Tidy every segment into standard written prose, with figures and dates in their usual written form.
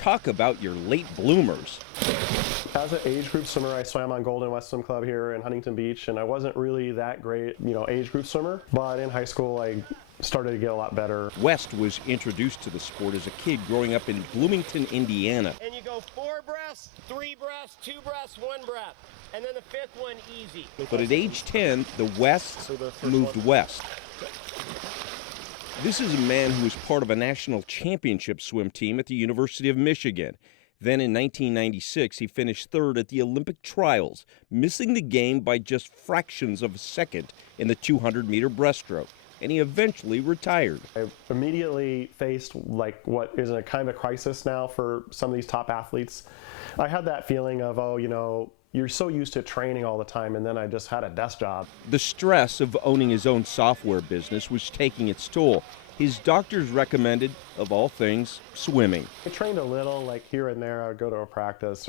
Talk about your late bloomers. As an age group swimmer, I swam on Golden West Swim Club here in Huntington Beach, and I wasn't really that great, age group swimmer. But in high school, I started to get a lot better. West was introduced to the sport as a kid growing up in Bloomington, Indiana. And you go 4 breaths, 3 breaths, 2 breaths, 1 breath, and then the 5th one easy. But at age 10, the West moved west. This is a man who was part of a national championship swim team at the University of Michigan. Then in 1996, he finished third at the Olympic trials, missing the game by just fractions of a second in the 200-meter breaststroke, and he eventually retired. I immediately faced what is a kind of crisis now for some of these top athletes. I had that feeling of, you're so used to training all the time, and then I just had a desk job. The stress of owning his own software business was taking its toll. His doctors recommended, of all things, swimming. I trained a little, here and there. I would go to a practice,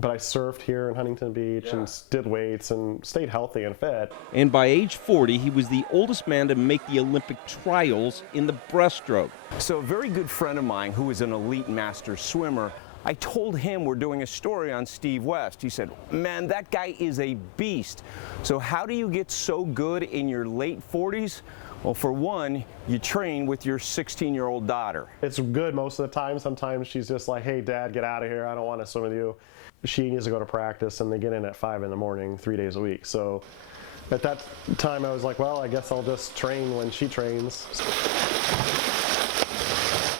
but I surfed here in Huntington Beach and did weights and stayed healthy and fit. And by age 40, he was the oldest man to make the Olympic trials in the breaststroke. So a very good friend of mine who is an elite master swimmer, I told him we're doing a story on Steve West. He said, man, that guy is a beast. So how do you get so good in your late 40s? Well, for one, you train with your 16-year-old daughter. It's good most of the time. Sometimes she's just like, hey, Dad, get out of here. I don't want to swim with you. She needs to go to practice, and they get in at 5 in the morning, 3 days a week. So at that time, I was like, well, I guess I'll just train when she trains.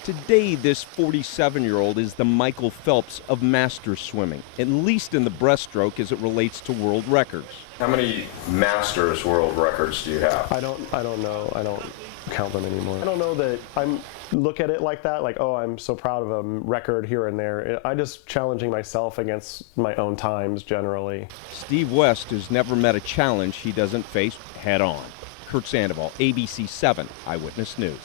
Today, this 47-year-old is the Michael Phelps of master swimming, at least in the breaststroke as it relates to world records. How many Masters world records do you have? I don't know. I don't count them anymore. I don't know that I look at it like that, like, oh, I'm so proud of a record here and there. I'm just challenging myself against my own times generally. Steve West has never met a challenge he doesn't face head on. Kurt Sandoval, ABC 7 Eyewitness News.